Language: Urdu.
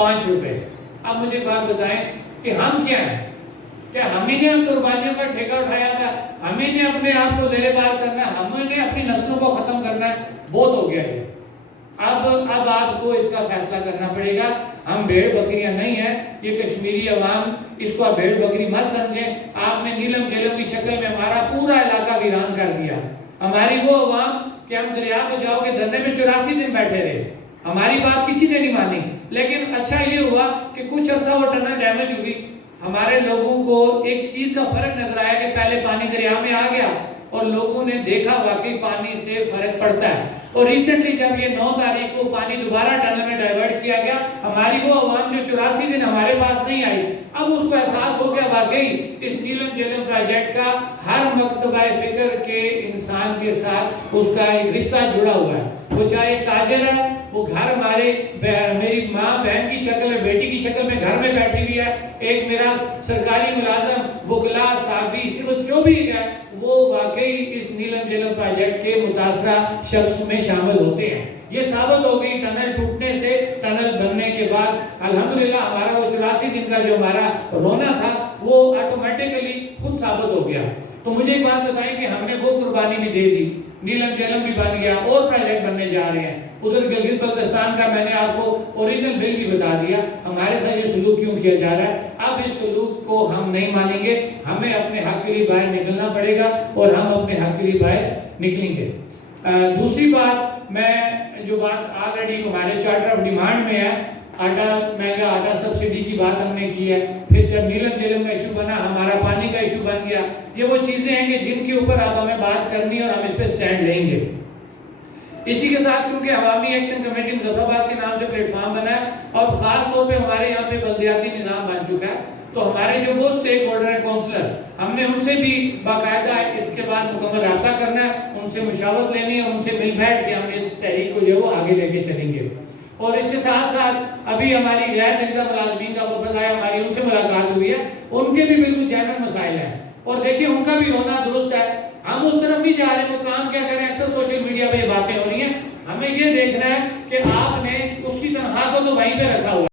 5 روپے۔ اب مجھے بات بتائیں کہ ہم کیا ہیں؟ کیا ہم ہی نے قربانیوں کا ٹھیکہ اٹھایا تھا؟ ہم ہی نے اپنے آپ کو زیر بار کرنا ہے؟ ہم نے اپنی نسلوں کو ختم کرنا ہے؟ بہت ہو گیا یہ۔ اب آپ کو اس کا فیصلہ کرنا پڑے گا۔ ہم بھیڑ بکریاں نہیں ہیں، یہ کشمیری عوام اس کو بھیڑ بکری مت سمجھیں۔ آپ نے نیلم جیلم کی شکل میں ہمارا پورا علاقہ ویران کر دیا۔ ہماری وہ عوام کہ ہم دریا بچاؤ کے دھرنے میں 84 دن بیٹھے رہے، ہماری بات کسی نے نہیں مانی۔ لیکن اچھا یہ ہوا کہ کچھ عرصہ وہ ٹنل ڈیمیج ہوئی، ہمارے لوگوں کو ایک چیز کا فرق نظر آیا کہ پہلے پانی دریا میں آ گیا اور لوگوں نے دیکھا واقعی پانی سے فرق پڑتا ہے۔ اور ریسنٹلی جب یہ 9 تاریخ کو پانی دوبارہ ٹنل میں ڈائیورٹ کیا گیا، ہماری وہ عوام جو 84 دن ہمارے پاس نہیں آئی، اب اس کو احساس ہو گیا واقعی اس نیلم جیلم پروجیکٹ کا ہر مکتبہ فکر کے انسان کے ساتھ اس کا ایک رشتہ جڑا ہوا ہے۔ وہ چاہے تاجر ہے، وہ گھر ہمارے میری ماں بہن کی شکل میں، بیٹی کی شکل میں گھر میں بیٹھی ہوئی ہے، ایک میرا سرکاری ملازم، وکلا، صحافی، صرف جو بھی ہے وہ واقعی اس نیلم جیلم پروجیکٹ کے متاثرہ شخص میں شامل ہوتے ہیں۔ یہ ثابت ہو گئی ٹنل ٹوٹنے سے، ٹنل بننے کے بعد الحمدللہ ہمارا وہ 84 دن کا جو ہمارا رونا تھا وہ آٹومیٹیکلی خود ثابت ہو گیا۔ تو مجھے ایک بات بتائیں کہ ہم نے وہ قربانی بھی دے دی، نیلم جیلم بھی بن گیا، اور پروجیکٹ بننے جا رہے ہیں۔ ادھر گلگت بلتستان کا میں نے آپ کو اوریجنل بل بھی بتا دیا، ہمارے ساتھ یہ سلوک کیوں کیا جا رہا ہے۔ اب اس سلوک کو ہم نہیں مانیں گے، ہمیں اپنے حق کے لیے باہر نکلنا پڑے گا اور ہم اپنے حق کے لیے باہر نکلیں گے۔ دوسری بات، میں جو بات آلریڈی ہمارے چارٹر آف ڈیمانڈ میں ہے، آٹا مہنگا آٹا سبسڈی کی بات ہم نے کی ہے، پھر جب نیلم جیلم کا ایشو بنا، ہمارا پانی کا ایشو بن گیا۔ یہ وہ چیزیں ہیں کہ جن کے اوپر اب ہمیں بات کرنی ہے اور ہم اس پہ سٹینڈ لیں گے۔ اسی کے ساتھ کیونکہ عوامی ایکشن کمیٹی مظفر آباد کے نام سے پلیٹ فارم بنا ہے اور خاص طور پہ ہمارے یہاں پہ بلدیاتی نظام بن چکا ہے، تو ہمارے جو وہ سٹیک ہولڈر ہیں کونسلر، ہم نے ان سے بھی باقاعدہ اس کے بعد مکمل رابطہ کرنا ہے، ان سے مشاورت لینی ہے، ان سے مل بیٹھ کے ہم اس تحریک کو جو ہے وہ آگے لے کے چلیں گے۔ اور اس کے ساتھ ساتھ ابھی ہماری غیر نگراں ملازمین کا وفد آیا، ہماری ان سے ملاقات ہوئی ہے، ان کے بھی بالکل جینوئن مسائل ہیں اور دیکھیں ان کا بھی رونا درست ہے۔ ہم اس طرف نہیں جا رہے، وہ کام کیا کریں، اکثر سوشل میڈیا پہ یہ باتیں ہو رہی ہیں، ہمیں یہ دیکھنا ہے کہ آپ نے اس کی تنخواہ کو تو وہیں پہ رکھا ہوا ہے۔